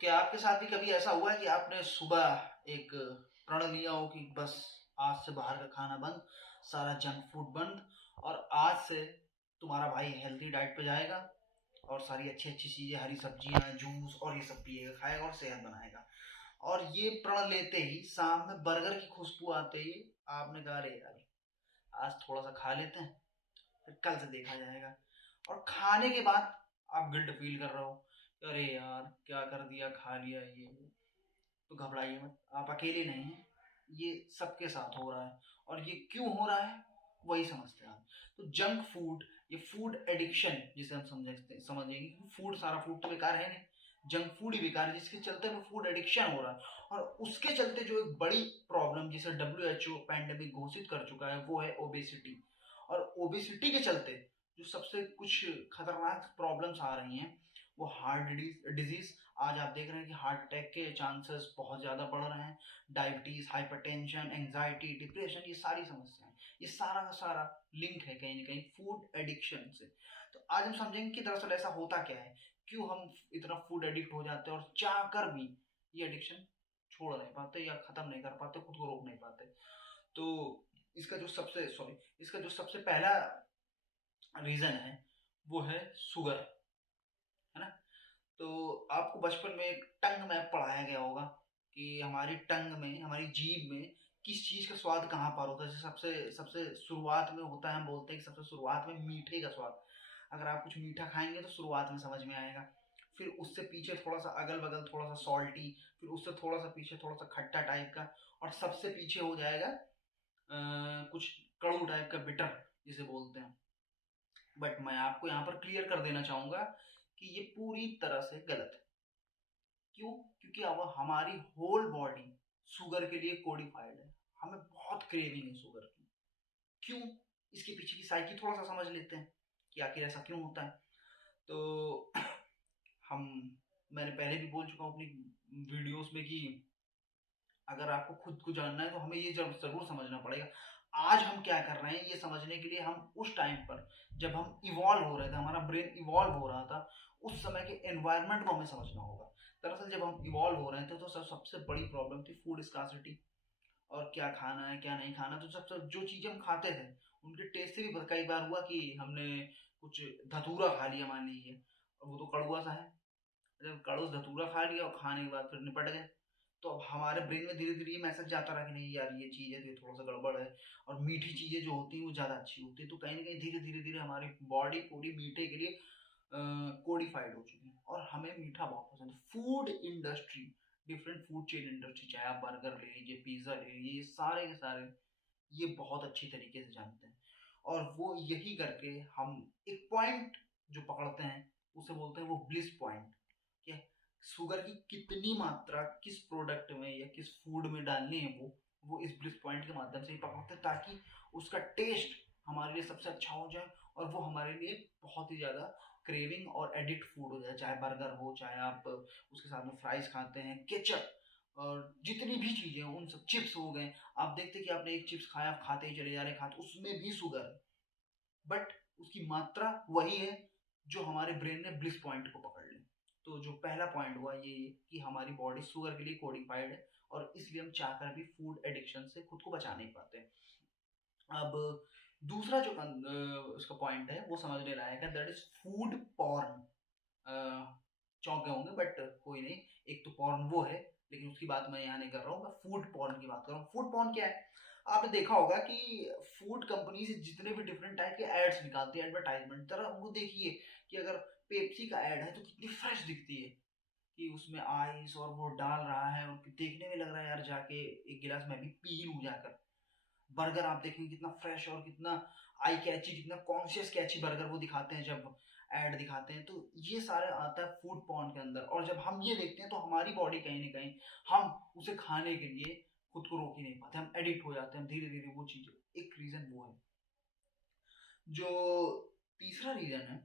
क्या आपके साथ भी कभी ऐसा हुआ है कि आपने सुबह एक प्रण लिया हो कि बस आज से बाहर का खाना बंद, सारा जंक फूड बंद, और आज से तुम्हारा भाई हेल्दी डाइट पे जाएगा और सारी अच्छी अच्छी चीज़ें, हरी सब्जियां, जूस और ये सब पिएगा, खाएगा और सेहत बनाएगा। और ये प्रण लेते ही शाम में बर्गर की खुशबू आते ही आपने कहा, अरे यार आज थोड़ा सा खा लेते हैं, फिर कल से देखा जाएगा। और खाने के बाद आप गिल्ट फील कर रहे हो, अरे यार क्या कर दिया, खा लिया ये वो। तो घबराइए मत, आप अकेले नहीं हैं, ये सबके साथ हो रहा है। और ये क्यों हो रहा है वही समझते हैं आप। तो जंक फूड, ये फूड एडिक्शन जिसे हम समझेंगे, फूड, सारा फूड तो बेकार है नहीं, जंक फूड ही बेकार है, जिसके चलते हमें फूड एडिक्शन हो रहा है। और उसके चलते जो एक बड़ी प्रॉब्लम जिसे WHO पैंडेमिक घोषित कर चुका है वो है ओबेसिटी। और ओबेसिटी के चलते जो सबसे कुछ खतरनाक प्रॉब्लम्स आ रही हैं वो हार्ट डिजीज। आज आप देख रहे हैं कि हार्ट अटैक के चांसेस बहुत ज़्यादा बढ़ रहे हैं, डायबिटीज़, हाइपरटेंशन, एंजाइटी, डिप्रेशन, ये सारी समस्याएं, ये सारा का सारा लिंक है कहीं ना कहीं फूड एडिक्शन से। तो आज हम समझेंगे कि दरअसल ऐसा होता क्या है, क्यों हम इतना फूड एडिक्ट हो जाते हैं और चाह कर भी ये एडिक्शन छोड़ नहीं पाते या ख़त्म नहीं कर पाते, खुद को रोक नहीं पाते। तो इसका जो सबसे पहला रीज़न है वो है शुगर, है ना। तो आपको बचपन में एक टंग मैप पढ़ाया गया होगा कि हमारी टंग में, हमारी जीभ में किस चीज़ का स्वाद कहाँ पर होता है। जैसे सबसे सबसे शुरुआत में होता है, हम बोलते हैं कि सबसे शुरुआत में मीठे का स्वाद। अगर आप कुछ मीठा खाएंगे तो शुरुआत में समझ में आएगा, फिर उससे पीछे थोड़ा सा अगल बगल थोड़ा सा सॉल्टी, फिर उससे थोड़ा सा पीछे थोड़ा सा खट्टा टाइप का, और सबसे पीछे हो जाएगा कुछ कड़ू टाइप का, बिटर जिसे बोलते हैं। बट मैं आपको यहाँ पर क्लियर कर देना चाहूँगा कि ये पूरी तरह से गलत है। क्यों? क्योंकि अब हमारी होल बॉडी शुगर के लिए कोडिफाइड है, हमें बहुत क्रेविंग है शुगर की। क्यों? इसके पीछे की साइकी थोड़ा सा समझ लेते हैं कि आखिर ऐसा क्यों होता है। तो हम मैंने पहले भी बोल चुका हूँ अपनी वीडियोस में कि अगर आपको खुद को जानना है तो हमें ये जरूर समझना पड़ेगा आज हम क्या कर रहे हैं। ये समझने के लिए हम उस टाइम पर जब हम इवॉल्व हो रहे थे, हमारा ब्रेन इवॉल्व हो रहा था, उस समय के एनवायरनमेंट को हमें समझना होगा। दरअसल जब हम इवॉल्व हो रहे थे तो सबसे बड़ी प्रॉब्लम थी फूड स्कार्सिटी, और क्या खाना है क्या नहीं खाना। तो सबसे जो चीज़ें हम खाते थे उनके टेस्ट से भी कई बार हुआ कि हमने कुछ धतूरा खा लिया मान लीजिए, और वो तो कड़वा सा है, जब कड़ूस धतूरा खा लिया और खाने के बाद फिर निपट गए। तो अब हमारे ब्रेन में धीरे धीरे ये मैसेज जाता रहा कि नहीं यार ये चीज़ है तो ये थोड़ा सा गड़बड़ है, और मीठी चीज़ें जो होती हैं वो ज़्यादा अच्छी होती है। तो कहीं ना कहीं धीरे धीरे धीरे हमारी बॉडी पूरी मीठे के लिए कोडिफाइड हो चुकी है, और हमें मीठा बहुत पसंद है। Food industry, different food chain industry, चाहे आप बर्गर ले लीजिए, पिज्ज़ा ले लीजिए, ये सारे के सारे ये बहुत अच्छी तरीके से जानते हैं। और वो यही करके हम एक पॉइंट जो पकड़ते हैं उसे बोलते हैं वो ब्लिस पॉइंट। क्या शुगर की कितनी मात्रा किस प्रोडक्ट में या किस फूड में डालनी है वो इस ब्लिस पॉइंट के माध्यम से ही पकड़ते हैं, ताकि उसका टेस्ट हमारे लिए सबसे अच्छा हो जाए और वो हमारे लिए बहुत ही ज़्यादा क्रेविंग और एडिक्ट फूड हो जाए। चाहे बर्गर हो, चाहे आप उसके साथ में फ्राइज खाते हैं, केचप, और जितनी भी चीज़ें हैं, उन सब, चिप्स हो गए। आप देखते हैं कि आपने एक चिप्स खाया, आप खाते ही चले जा रहे, खाते, उसमें भी शुगर है, बट उसकी मात्रा वही है जो हमारे ब्रेन ने ब्लिस पॉइंट को पकड़ लिया। तो जो पहला पॉइंट हुआ ये कि हमारी बॉडी शुगर के लिए कोडिफाइड है, और इसलिए हम चाहकर भी फूड एडिक्शन से खुद को बचा नहीं पाते। अब दूसरा जो उसका पॉइंट है वो समझने लायक है, दैट इज फूड पॉर्न। चौंक गए होंगे बट कोई नहीं, एक तो पॉर्न वो है, लेकिन उसकी बात मैं यहाँ नहीं कर रहा हूँ, मैं फूड पॉर्न की बात कर रहा हूँ। फूड पॉर्न क्या है? आपने देखा होगा कि फूड कंपनीज जितने भी डिफरेंट टाइप के एड्स निकालती है, एडवर्टाइजमेंट तरह, उनको देखिए कि अगर पेप्सी का एड है तो कितनी फ्रेश दिखती है, कि उसमें आइस और वो डाल रहा है और देखने में लग रहा है यार जाके एक गिलास मैं भी पी लूँ जाकर। बर्गर आप देखेंगे कितना फ्रेश और कितना आई कैची, कितना कॉन्शियस कैची बर्गर वो दिखाते हैं जब ऐड दिखाते हैं। तो ये सारे आता है फूड पॉर्न के अंदर, और जब हम ये देखते हैं तो हमारी बॉडी कहीं ना कहीं हम उसे खाने के लिए खुद को रोक ही नहीं पाते, हम एडिक्ट हो जाते हैं धीरे धीरे वो चीज़। एक रीज़न वो है। जो तीसरा रीज़न है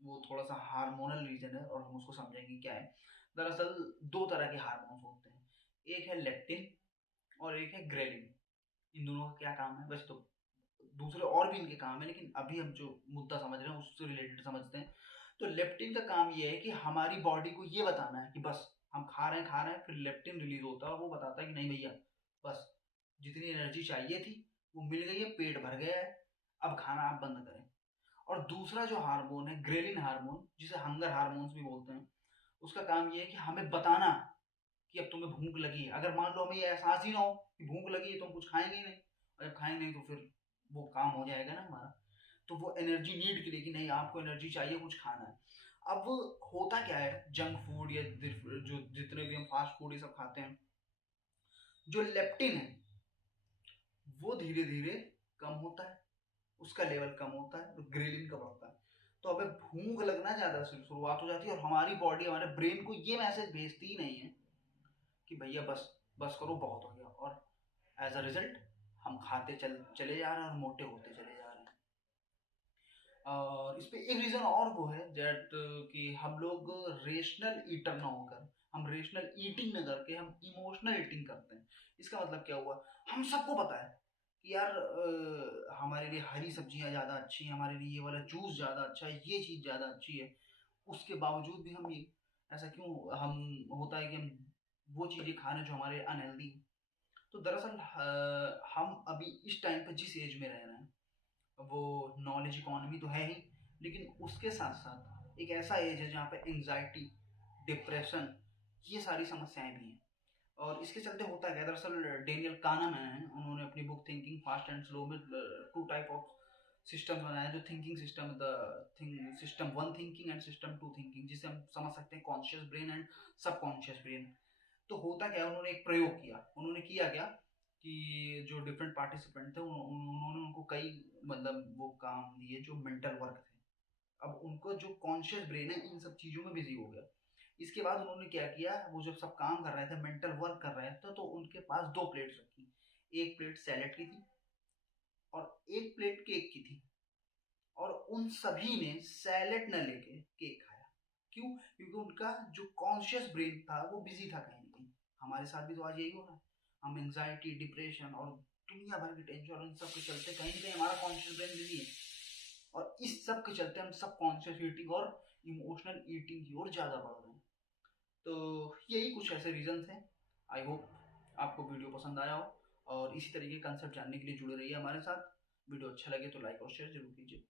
वो थोड़ा सा हार्मोनल रीजन है, और हम उसको समझेंगे क्या है। दरअसल दो तरह के हार्मोन्स होते हैं, एक है लेप्टिन और एक है ग्रेलिन। इन दोनों का क्या काम है? वैसे तो दूसरे और भी इनके काम है, लेकिन अभी हम जो मुद्दा समझ रहे हैं उससे रिलेटेड समझते हैं। तो लेप्टिन का काम ये है कि हमारी बॉडी को ये बताना है कि बस हम खा रहे हैं, फिर लेप्टिन रिलीज होता है और वो बताता है कि नहीं भैया बस जितनी एनर्जी चाहिए थी वो मिल गई है, पेट भर गया है, अब खाना आप बंद करें। और दूसरा जो हार्मोन है ग्रेलिन हार्मोन, जिसे हंगर हार्मोन्स भी बोलते हैं, उसका काम ये है कि हमें बताना कि अब तुम्हें भूख लगी है। अगर मान लो हमें ये एहसास ही ना हो कि भूख लगी है तो हम कुछ खाएंगे ही नहीं, और जब खाएंगे नहीं तो फिर वो काम हो जाएगा ना हमारा। तो वो एनर्जी नीड के लिए कि नहीं आपको एनर्जी चाहिए, कुछ खाना है। अब होता क्या है जंक फूड या जो जितने भी हम फास्ट फूड ये सब खाते हैं, जो लेप्टिन है वो धीरे धीरे कम होता है, उसका लेवल कम होता है, तो ग्रेलिन का बढ़ता है। तो हमें भूख लगना ज्यादा शुरुआत हो जाती है और हमारी बॉडी हमारे ब्रेन को ये मैसेज भेजती ही नहीं है कि भैया बस बस करो बहुत हो गया, और एज अ रिजल्ट हम खाते चले जा रहे हैं और मोटे होते चले जा रहे हैं। और इस पे एक रीजन और वो है दैट कि हम लोग रेशनल ईटर ना होकर, हम रेशनल ईटिंग न करके हम इमोशनल ईटिंग करते हैं। इसका मतलब क्या हुआ, हम सबको पता है कि यार हमारे लिए हरी सब्जियां ज़्यादा अच्छी हैं, हमारे लिए ये वाला जूस ज़्यादा अच्छा है, ये चीज़ ज़्यादा अच्छी है, उसके बावजूद भी हम ये ऐसा क्यों हम होता है कि हम वो चीज़ें खा रहे हैं जो हमारे अनहेल्दी। तो दरअसल हम अभी इस टाइम पे जिस एज में रह रहे हैं वो नॉलेज इकोनॉमी तो है ही, लेकिन उसके साथ साथ एक ऐसा एज है जहाँ पे एंजाइटी, डिप्रेशन, ये सारी समस्याएं भी हैं। और इसके चलते होता है दरअसल डेनियल कानामैन है, उन्होंने अपनी book thinking fast and slow में टू टाइप ऑफ सिस्टम बनाया, जो thinking system system one thinking and system two thinking, जिसे हम समझ सकते हैं conscious brain and subconscious brain. तो होता क्या, उन्होंने एक प्रयोग किया, उन्होंने किया क्या कि जो डिफरेंट पार्टिसिपेंट थे उन्होंने उनको कई मतलब वो काम दिए जो मेंटल वर्क थे। अब उनको जो कॉन्शियस ब्रेन है इन सब चीज़ों में बिजी हो गया। इसके बाद उन्होंने क्या किया, वो जब सब काम कर रहे थे मेंटल वर्क कर रहे थे तो उनके पास दो प्लेट्स रखी, एक प्लेट सैलेड की थी और एक प्लेट केक की थी। और उन सभी ने सैलेड न लेके केक खाया। क्यों? क्योंकि उनका जो कॉन्शियस ब्रेन था वो बिजी था कहीं ना कहीं। हमारे साथ भी तो आज यही हो रहा है, हम एंजाइटी, डिप्रेशन और दुनिया भर की टेंशन और इन सब के चलते कहीं ना कहीं हमारा कॉन्शियस ब्रेन बिजी है, और इस सब के चलते हम सब कॉन्शियस ईटिंग और इमोशनल ईटिंग की ओर ज़्यादा बढ़ रहे हैं। तो यही कुछ ऐसे रीजन हैं। आई होप आपको वीडियो पसंद आया हो, और इसी तरीके के कंसेप्ट जानने के लिए जुड़े रहिए हमारे साथ। वीडियो अच्छा लगे तो लाइक और शेयर जरूर कीजिए।